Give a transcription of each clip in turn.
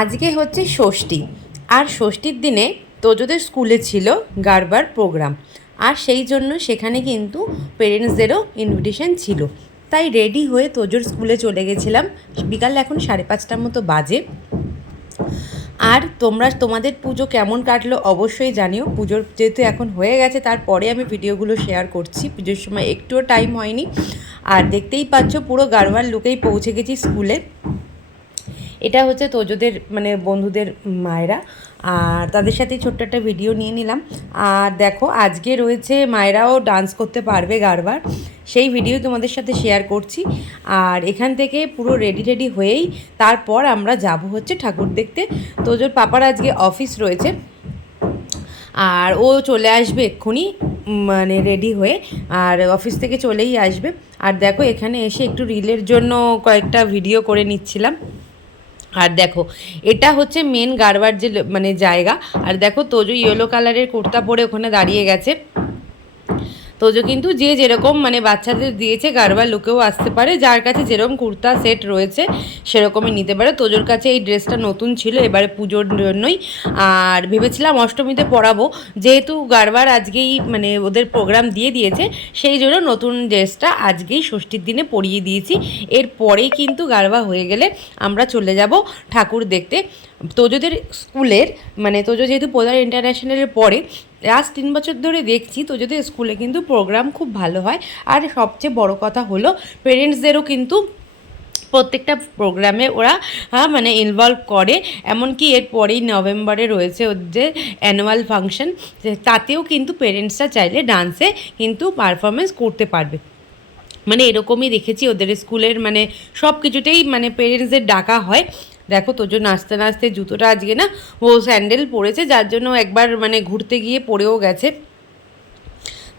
আজকে হচ্ছে ষষ্ঠী, আর ষষ্ঠীর দিনে তোজোদের স্কুলে ছিল গারবার প্রোগ্রাম, আর সেই জন্য সেখানে কিন্তু পেরেন্টসদেরও ইনভিটেশন ছিল। তাই রেডি হয়ে তোজোর স্কুলে চলে গেছিলাম। বিকাল এখন 5:30টার মতো বাজে। আর তোমাদের পুজো কেমন কাটলো অবশ্যই জানিও। পুজোর যেহেতু এখন হয়ে গেছে, তারপরে আমি ভিডিওগুলো শেয়ার করছি। পুজোর সময় একটুও টাইম হয়নি। আর দেখতেই পাচ্ছ পুরো গারবার লুকেই পৌঁছে গেছি স্কুলে। এটা হচ্ছে তোজোদের মানে বন্ধুদের মায়েরা, আর তাদের সাথে ছোট্ট একটা ভিডিও নিয়ে নিলাম। আর দেখো আজকে রয়েছে মায়েরাও ডান্স করতে পারবে গারবার, সেই ভিডিও তোমাদের সাথে শেয়ার করছি। আর এখান থেকে পুরো রেডি হয়েই তারপর আমরা যাব হচ্ছে ঠাকুর দেখতে। তোজোর পাপার আজকে অফিস রয়েছে, আর ও চলে আসবে এক্ষুনি মানে রেডি হয়ে, আর অফিস থেকে চলেই আসবে। আর দেখো এখানে এসে একটু রিলের জন্য কয়েকটা ভিডিও করে নিচ্ছিলাম। আর দেখো এটা হচ্ছে মেন গারবার যে মানে জায়গা। আর দেখো তোজো ইয়েলো কালারের কুর্তা পরে ওখানে দাঁড়িয়ে গেছে। তোজো কিন্তু যে যেরকম মানে বাচ্চাদের দিয়েছে গারবার লুকেও আসতে পারে, যার কাছে যেরকম কুর্তা সেট রয়েছে সেরকমই নিতে পারে। তোজোর কাছে এই ড্রেসটা নতুন ছিল এবারে পুজোর জন্যই, আর ভেবেছিলাম অষ্টমীতে পরাবো, যেহেতু গারবার আজকেই মানে ওদের প্রোগ্রাম দিয়ে দিয়েছে সেই জন্য নতুন ড্রেসটা আজকেই ষষ্ঠীর দিনে পরিয়ে দিয়েছি। এরপরেই কিন্তু গারবা হয়ে গেলে আমরা চলে যাব ঠাকুর দেখতে। তোজোদের স্কুলের মানে তোজো যেহেতু পোদার ইন্টারন্যাশনালের পরে লাস্ট 3 বছর ধরে দেখছি তোজোদের স্কুলে কিন্তু প্রোগ্রাম খুব ভালো হয়। আর সবচেয়ে বড় কথা হলো পেরেন্টসদেরও কিন্তু প্রত্যেকটা প্রোগ্রামে ওরা মানে ইনভলভ করে। এমনকি এর পরেই নভেম্বরে রয়েছে ওদের অ্যানুয়াল ফাংশন, তাতেও কিন্তু পেরেন্টসরা চাইলে ডান্সে কিন্তু পারফরমেন্স করতে পারবে। মানে এরকমই দেখেছি ওদের স্কুলের মানে সব কিছুতেই মানে পেরেন্টসদের ডাকা হয়। দেখো তোজো নাচতে নাচতে জুতোটা আজকে না ও স্যান্ডেল পরেছে, যার জন্য একবার মানে ঘুরতে গিয়ে পড়েও গেছে।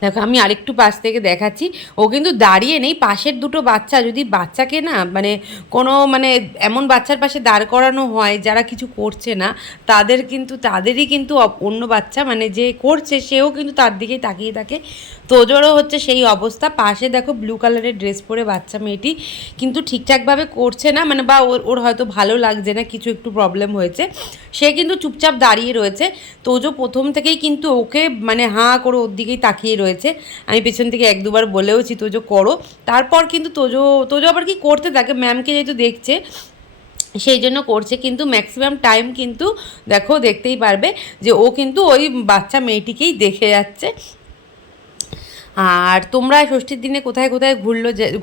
দেখো আমি আরেকটু পাশ থেকে দেখাচ্ছি, ও কিন্তু দাঁড়িয়ে নেই। পাশের দুটো বাচ্চা যদি বাচ্চাকে না মানে কোনো মানে এমন বাচ্চার পাশে দাঁড় করানো হয় যারা কিছু করছে না, তাদেরই কিন্তু অন্য বাচ্চা মানে যে করছে সেও কিন্তু তার দিকেই তাকিয়ে থাকে। তোজোরও হচ্ছে সেই অবস্থা। পাশে দেখো ব্লু কালারের ড্রেস পরে বাচ্চা মেয়েটি কিন্তু ঠিকঠাকভাবে করছে না, মানে বা ওর হয়তো ভালো লাগছে না, কিছু একটু প্রবলেম হয়েছে, সে কিন্তু চুপচাপ দাঁড়িয়ে রয়েছে। তোজো প্রথম থেকেই কিন্তু ওকে মানে হাঁ করে ওর দিকেই তাকিয়ে রয়েছে। আমি পেছন থেকে 1-2বার বলেওছি তোজো করো, তারপর কিন্তু তোজো আবার কি করতে থাকে, ম্যামকে যেহেতু দেখছে সেই জন্য করছে, কিন্তু ম্যাক্সিমাম টাইম কিন্তু দেখো দেখতেই পারবে যে ও কিন্তু ওই বাচ্চা মেয়েটিকেই দেখে যাচ্ছে। আর তোমরা ষষ্ঠীর দিনে কোথায় কোথায়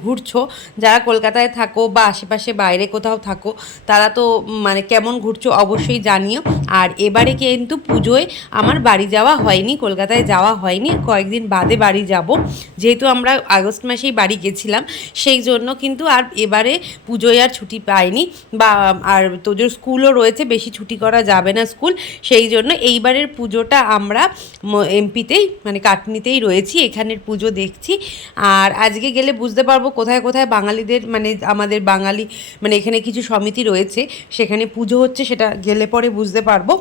ঘুরছো, যারা কলকাতায় থাকো বা আশেপাশে বাইরে কোথাও থাকো, তারা তো মানে কেমন ঘুরছো অবশ্যই জানিও। আর এবারে কিন্তু পুজোয় আমার বাড়ি যাওয়া হয়নি, কলকাতায় যাওয়া হয়নি, কয়েকদিন বাদে বাড়ি যাব, যেহেতু আমরা আগস্ট মাসেই বাড়ি গেছিলাম সেই জন্য কিন্তু আর এবারে পুজোয় আর ছুটি পাইনি। বা আর তোজোর স্কুলও রয়েছে, বেশি ছুটি করা যাবে না স্কুল, সেই জন্য এইবারের পুজোটা আমরা এমপিতেই মানে কাটনিতেই রয়েছি, এখানের পুজো দেখছি। আর আজকে গেলে বুঝতে পারবো কোথায় কোথায় বাঙালিদের মানে আমাদের বাঙালি মানে এখানে কিছু সমিতি রয়েছে সেখানে পুজো হচ্ছে, সেটা গেলে পরে বুঝতে পারবো।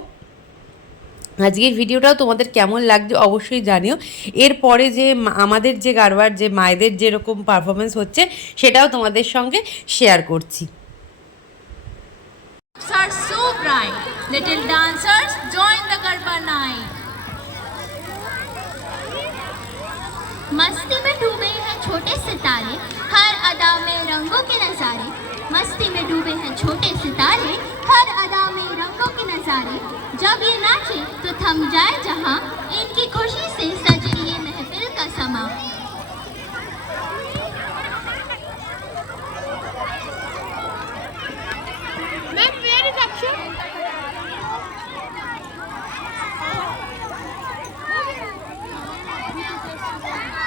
আজকের ভিডিওটাও তোমাদের কেমন লাগছে অবশ্যই জানিও। এরপরে যে আমাদের যে গারবার যে মায়েদের যেরকম পারফরমেন্স হচ্ছে সেটাও তোমাদের সঙ্গে শেয়ার করছি। Are so bright, little dancers join the Garba night. मस्ती में डूबे हैं छोटे सितारे, हर अदा में रंगों के नजारे। मस्ती में डूबे हैं छोटे सितारे, हर अदा में रंगों के नजारे। जब ये नाचे तो थम जाए जहां, इनकी खुशी से सजे ये महफिल का समा।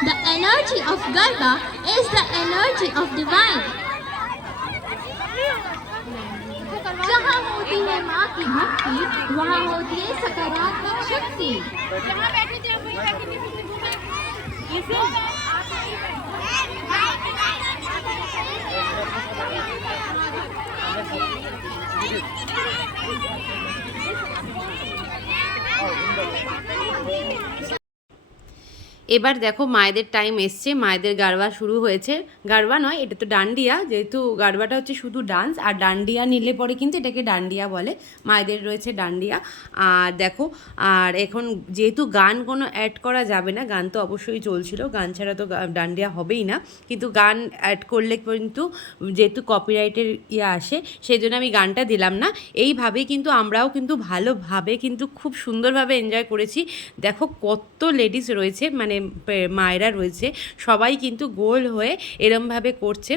The energy of Garba is the energy of divine. जहाँ होती है माँ की भक्ति, वहाँ होती है सकारात्मक शक्ति। এবার দেখো মায়েদের টাইম এসছে, মায়েদের গারবা শুরু হয়েছে। গারবা নয়, এটা তো ডান্ডিয়া, যেহেতু গারবাটা হচ্ছে শুধু ডান্স, আর ডান্ডিয়া নিলে পরে কিন্তু এটাকে ডান্ডিয়া বলে। মায়েদের রয়েছে ডান্ডিয়া। আর দেখো, আর এখন যেহেতু গান কোনো অ্যাড করা যাবে না, গান তো অবশ্যই চলছিল, গান ছাড়া তো ডান্ডিয়া হবেই না, কিন্তু গান অ্যাড করলে কিন্তু যেহেতু কপিরাইটের আসে, সেই জন্য আমি গানটা দিলাম না। এইভাবেই কিন্তু আমরাও কিন্তু ভালোভাবে কিন্তু খুব সুন্দরভাবে এনজয় করেছি। দেখো কত লেডিস রয়েছে, মানে মায়েরা রয়েছে, সবাই কিন্তু গোল হয়ে এরমভাবে করছে।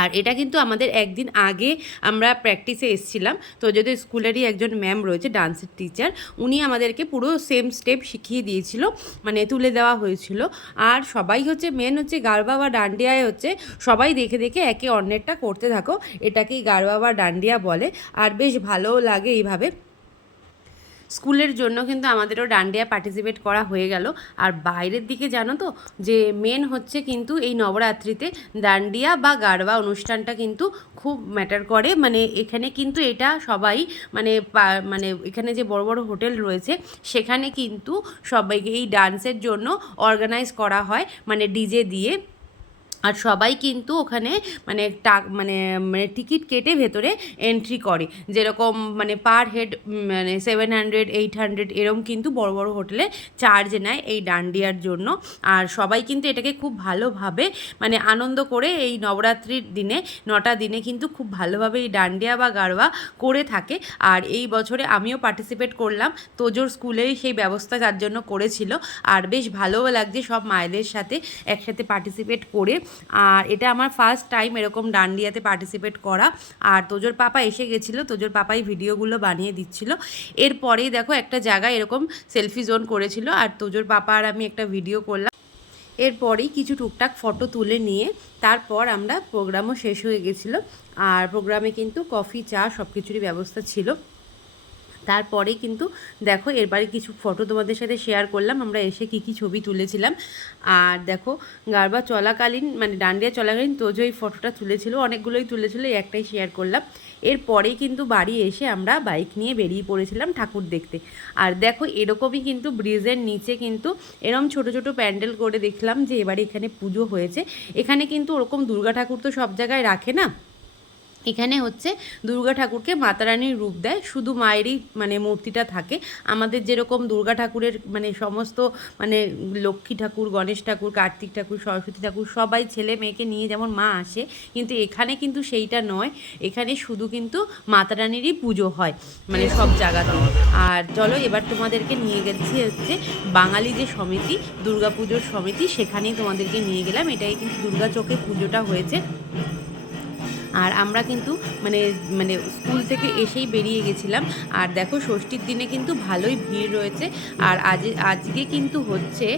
আর এটা কিন্তু আমাদের একদিন আগে আমরা প্র্যাকটিসে এসেছিলাম, তো যদি স্কুলেরই একজন ম্যাম রয়েছে ডান্সের টিচার, উনি আমাদেরকে পুরো সেম স্টেপ শিখিয়ে দিয়েছিল, মানে তুলে দেওয়া হয়েছিল। আর সবাই হচ্ছে মেন হচ্ছে গারবা বা ডান্ডিয়ায় হচ্ছে সবাই দেখে দেখে একে অন্যেরটা করতে থাকো, এটাকেই গারবা বা ডান্ডিয়া বলে। আর বেশ ভালোও লাগে এইভাবে। স্কুলের জন্য কিন্তু আমাদেরও ডান্ডিয়া পার্টিসিপেট করা হয়ে গেল। আর বাইরের দিকে জানো তো যে মেন হচ্ছে কিন্তু এই নবরাত্রিতে ডান্ডিয়া বা গারবা অনুষ্ঠানটা কিন্তু খুব ম্যাটার করে। মানে এখানে কিন্তু এটা সবাই মানে মানে এখানে যে বড় বড় হোটেল রয়েছে সেখানে কিন্তু সবাইকে এই ডান্সের জন্য অর্গানাইজ করা হয়, মানে ডিজে দিয়ে। আর সবাই কিন্তু ওখানে মানে মানে মানে টিকিট কেটে ভেতরে এন্ট্রি করে, যেরকম মানে পার হেড মানে 700 800 এরকম কিন্তু বড় বড় হোটেলে চার্জ নেয় এই ডান্ডিয়ার জন্য। আর সবাই কিন্তু এটাকে খুব ভালোভাবে মানে আনন্দ করে এই নবরাত্রির দিনে 9টা দিনে কিন্তু খুব ভালোভাবে এই ডান্ডিয়া বা গারবা করে থাকে। আর এই বছরে আমিও পার্টিসিপেট করলাম, তোজোর স্কুলেই সেই ব্যবস্থা তার জন্য করেছিল। আর বেশ ভালোও লাগছে সব মায়েদের সাথে একসাথে পার্টিসিপেট করে। আর এটা আমার ফার্স্ট টাইম এরকম ডান্ডিয়াতে পার্টিসিপেট করা। আর তোজোর পাপা এসে গেছিলো, তোজোর পাপাই ভিডিওগুলো বানিয়ে দিচ্ছিল। এরপরেই দেখো একটা জায়গায় এরকম সেলফি জোন করেছিল, আর তোজোর পাপা আর আমি একটা ভিডিও করলাম। এরপরেই কিছু টুকটাক ফটো তুলে নিয়ে তারপর আমরা প্রোগ্রামও শেষ হয়ে গেছিলো। আর প্রোগ্রামে কিন্তু কফি চা সব কিছুরই ব্যবস্থা ছিল। তারপরে কিন্তু দেখো এরবারে কিছু ফটো তোমাদের সাথে শেয়ার করলাম, আমরা এসে কী ছবি তুলেছিলাম। আর দেখো গারবা চলাকালীন মানে ডান্ডিয়া চলাকালীন তোজো এই ফটোটা তুলেছিল, অনেকগুলোই তুলেছিল, এই একটাই শেয়ার করলাম। এরপরেই কিন্তু বাড়ি এসে আমরা বাইক নিয়ে বেরিয়ে পড়েছিলাম ঠাকুর দেখতে। আর দেখো এরকমই কিন্তু ব্রিজের নিচে কিন্তু এরকম ছোট ছোট প্যান্ডেল করে দেখলাম যে এবারে এখানে পুজো হয়েছে। এখানে কিন্তু ওরকম দুর্গা ঠাকুর তো সব জায়গায় রাখে না, এখানে হচ্ছে দুর্গা ঠাকুরকে মাতা রানীর রূপ দেয়, শুধু মায়েরই মানে মূর্তিটা থাকে। আমাদের যেরকম দুর্গা ঠাকুরের মানে সমস্ত মানে লক্ষ্মী ঠাকুর, গণেশ ঠাকুর, কার্তিক ঠাকুর, সরস্বতী ঠাকুর সবাই ছেলে মেয়েকে নিয়ে যেমন মা আসে, কিন্তু এখানে কিন্তু সেইটা নয়, এখানে শুধু কিন্তু মাতা রানীরই পুজো হয় মানে সব জায়গাতে। আর চলো এবার তোমাদেরকে নিয়ে গেছি হচ্ছে বাঙালি যে সমিতি, দুর্গা পুজোর সমিতি, সেখানেই তোমাদেরকে নিয়ে গেলাম। এটাই কিন্তু দুর্গা চকে পুজোটা হয়েছে। আর আমরা কিন্তু মানে মানে স্কুল থেকে এসেই বেরিয়ে গেছিলাম। আর দেখো ষষ্ঠীর দিনে কিন্তু ভালোই ভিড় রয়েছে। আর আজকে কিন্তু হচ্ছে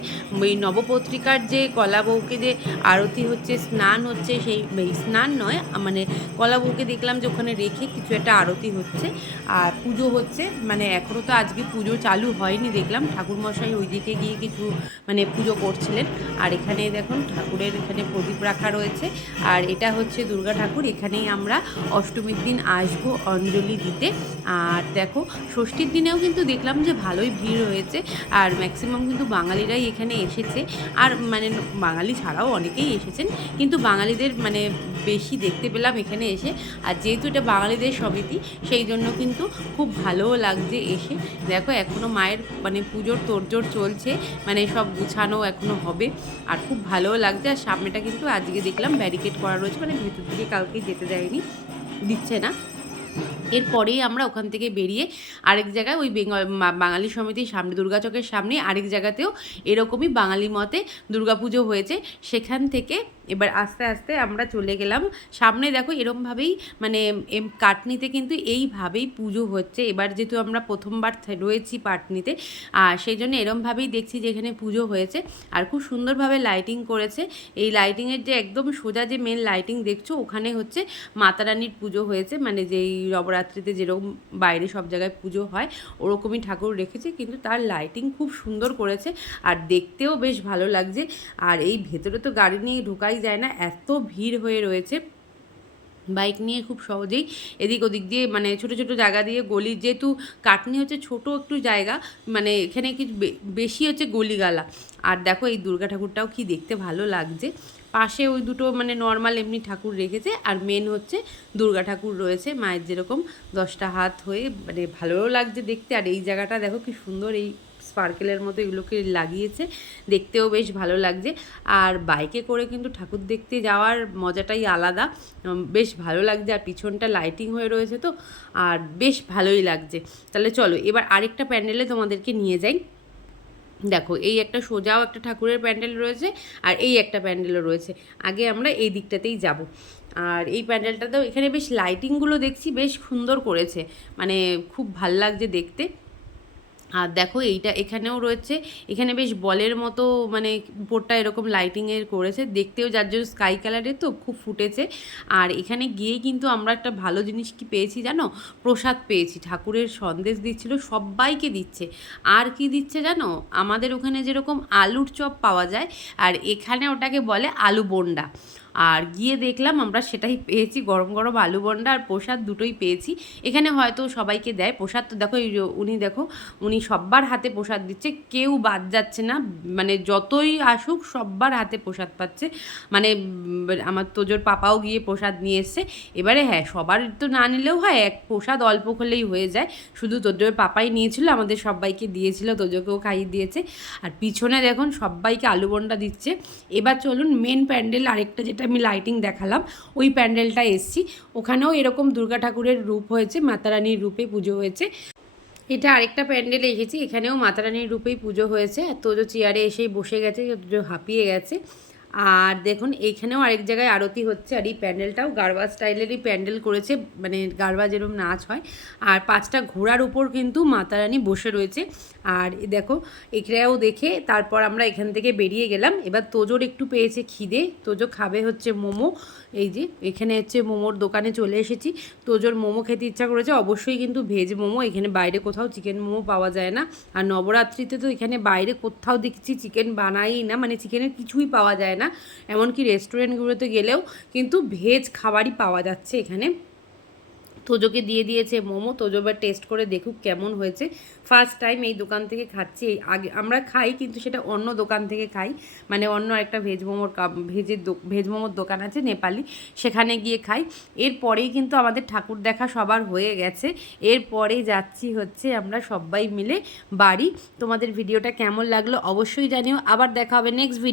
ওই নবপত্রিকার যে কলা বউকে যে আরতি হচ্ছে, স্নান হচ্ছে, সেই স্নান নয় মানে কলা বউকে দেখলাম যে ওখানে রেখে কিছু একটা আরতি হচ্ছে আর পুজো হচ্ছে। মানে এখনও তো আজকে পুজো চালু হয়নি, দেখলাম ঠাকুরমশাই ওইদিকে গিয়ে কিছু মানে পুজো করছিলেন। আর এখানে দেখুন ঠাকুরের এখানে প্রদীপ রাখা রয়েছে। আর এটা হচ্ছে দুর্গা ঠাকুর, এখানেই আমরা অষ্টমীর দিন আসবো অঞ্জলি দিতে। আর দেখো ষষ্ঠীর দিনেও কিন্তু দেখলাম যে ভালোই ভিড় হয়েছে, আর ম্যাক্সিমাম কিন্তু বাঙালিরাই এখানে এসেছে। আর মানে বাঙালি ছাড়াও অনেকেই এসেছেন, কিন্তু বাঙালিদের মানে বেশি দেখতে পেলাম এখানে এসে। আর যেহেতু এটা বাঙালিদের সমিতি, সেই জন্য কিন্তু খুব ভালোও লাগছে এসে। দেখো এখনও মায়ের মানে পুজোর তোড়জোড় চলছে, মানে সব গুছানো এখনও হবে। আর খুব ভালোও লাগছে। আর সামনেটা কিন্তু আজকে দেখলাম ব্যারিকেড করা রয়েছে, মানে ভেতর দিকে কালকেই যেতে দেয়নি, দিচ্ছে না। এরপরেই আমরা ওখান থেকে বেরিয়ে আরেক জায়গায় ওই বাঙালি সমিতির সামনে দুর্গাচকের সামনে আরেক জায়গাতেও এরকমই বাঙালি মতে দুর্গাপুজো হয়েছে, সেখান থেকে এবার আস্তে আস্তে আমরা চলে গেলাম সামনে। দেখো এরমভাবেই মানে কাটনিতে কিন্তু এইভাবেই পুজো হচ্ছে। এবার যেহেতু আমরা প্রথমবার রয়েছি পাটনিতে, আর সেই জন্য এরমভাবেই দেখছি যে এখানে পুজো হয়েছে। আর খুব সুন্দরভাবে লাইটিং করেছে। এই লাইটিংয়ের যে একদম সোজা যে মেন লাইটিং দেখছো, ওখানে হচ্ছে মাতা রানীর পুজো হয়েছে, মানে যেই নবরাত্রিতে যেরকম বাইরে সব জায়গায় পুজো হয় ওরকমই ঠাকুর রেখেছে, কিন্তু তার লাইটিং খুব সুন্দর করেছে আর দেখতেও বেশ ভালো লাগছে। আর এই ভেতরে তো গাড়ি নিয়ে ঢোকাই যায় না, এত ভিড় হয়ে রয়েছে। বাইক নিয়ে খুব সহজেই এদিক ওদিক দিয়ে মানে ছোটো ছোটো জায়গা দিয়ে গলি, যেহেতু কাটনি হচ্ছে ছোটো একটু জায়গা, মানে এখানে কিছু বেশি হচ্ছে গলিগালা। আর দেখো এই দুর্গা ঠাকুরটাও কি দেখতে ভালো লাগছে। পাশে ওই দুটো মানে নর্মাল এমনি ঠাকুর রেখেছে, আর মেন হচ্ছে দুর্গা ঠাকুর রয়েছে মায়ের যেরকম 10টা হাত হয়ে, মানে ভালোও লাগছে দেখতে। আর এই জায়গাটা দেখো কি সুন্দর, এই স্পার্কেলের মতো এগুলোকে লাগিয়েছে, দেখতেও বেশ ভালো লাগছে। আর বাইকে করে কিন্তু ঠাকুর দেখতে যাওয়ার মজাটাই আলাদা, বেশ ভালো লাগছে। আর পিছনটা লাইটিং হয়ে রয়েছে তো, আর বেশ ভালোই লাগছে। তাহলে চলো এবার আরেকটা প্যান্ডেলে তোমাদেরকে নিয়ে যাই। দেখো এই একটা সোজাও একটা ঠাকুরের প্যান্ডেল রয়েছে, আর এই একটা প্যান্ডেলও রয়েছে। আগে আমরা এই দিকটাতেই যাব। আর এই প্যান্ডেলটাতেও এখানে বেশ লাইটিংগুলো দেখছি বেশ সুন্দর করেছে, মানে খুব ভাল লাগছে দেখতে। আর দেখো এইটা এখানেও রয়েছে, এখানে বেশ বলের মতো মানে উপরটা এরকম লাইটিংয়ের করেছে, দেখতেও যার জন্য স্কাই কালারের তো খুব ফুটেছে। আর এখানে গিয়ে কিন্তু আমরা একটা ভালো জিনিস কি পেয়েছি জানো, প্রসাদ পেয়েছি। ঠাকুরের সন্দেশ দিচ্ছিল, সবাইকে দিচ্ছে। আর কি দিচ্ছে জানো, আমাদের ওখানে যেরকম আলুর চপ পাওয়া যায়, আর এখানে ওটাকে বলে আলু বোন্ডা। আর গিয়ে দেখলাম আমরা সেটাই পেয়েছি, গরম গরম আলু বোন্ডা আর প্রসাদ দুটোই পেয়েছি। এখানে হয়তো সবাইকে দেয় প্রসাদ, তো দেখো উনি দেখো উনি সব্বার হাতে প্রসাদ দিচ্ছে, কেউ বাদ যাচ্ছে না, মানে যতই আসুক সব্বার হাতে প্রসাদ পাচ্ছে। মানে আমার তোজোর পাপাও গিয়ে প্রসাদ নিয়ে এসছে। এবারে হ্যাঁ, সবার তো না নিলেও হয়, এক প্রসাদ অল্প হলেই হয়ে যায়। শুধু তোজোর পাপাই নিয়েছিল, আমাদের সবাইকে দিয়েছিল, তোজোকেও খাইয়ে দিয়েছে। আর পিছনে দেখুন সবাইকে আলু বোন্ডা দিচ্ছে। এবার চলুন মেন প্যান্ডেল, আরেকটা যেটা আমি লাইটিং দেখালাম ওই প্যান্ডেলটা এসছি। ওখানেও এরকম দুর্গা ঠাকুরের রূপ হয়েছে, মাতারানির রূপে পুজো হয়েছে। এটা আরেকটা প্যান্ডেলে এসেছি, এখানেও মাতারানির রূপেই পুজো হয়েছে। আর তোজো চেয়ারে এসেই বসে গেছে, তোজো হাঁপিয়ে গেছে। আর দেখুন এইখানেও আরেক জায়গায় আরতি হচ্ছে। আর এই প্যান্ডেলটাও গারবা স্টাইলেরই প্যান্ডেল করেছে, মানে গারবা যেরকম নাচ হয়। আর 5টা ঘোড়ার উপর কিন্তু মাতারানি বসে রয়েছে। আর দেখো এখানেও দেখে তারপর আমরা এখান থেকে বেরিয়ে গেলাম। এবার তোজোর একটু পেয়েছে খিদে, তোজো খাবে হচ্ছে মোমো। এই যে এখানে হচ্ছে মোমোর দোকানে চলে এসেছি। তোজোর মোমো খেতে ইচ্ছা করেছে, অবশ্যই কিন্তু ভেজ মোমো, এখানে বাইরে কোথাও চিকেন মোমো পাওয়া যায় না। আর নবরাত্রিতে তো এখানে বাইরে কোথাও দেখছি চিকেন বানাই না, মানে চিকেনের কিছুই পাওয়া যায় না। এমনকি রেস্টুরেন্টগুলোতে গেলেও কিন্তু ভেজ খাবারই পাওয়া যাচ্ছে এখানে। তোজোকে দিয়ে দিয়েছে মোমো, তোজো এবার টেস্ট করে দেখুক কেমন হয়েছে। ফার্স্ট টাইম এই দোকান থেকে খাচ্ছি। আগে আমরা খাই কিন্তু সেটা অন্য দোকান থেকে খাই, মানে অন্য একটা ভেজ মোমোর দোকান আছে নেপালি, সেখানে গিয়ে খাই। এরপরেই কিন্তু আমাদের ঠাকুর দেখা সবার হয়ে গেছে। এরপরেই যাচ্ছি হচ্ছে আমরা সবাই মিলে বাড়ি। তোমাদের ভিডিওটা কেমন লাগলো অবশ্যই জানিও। আবার দেখা হবে নেক্সট ভিডিও।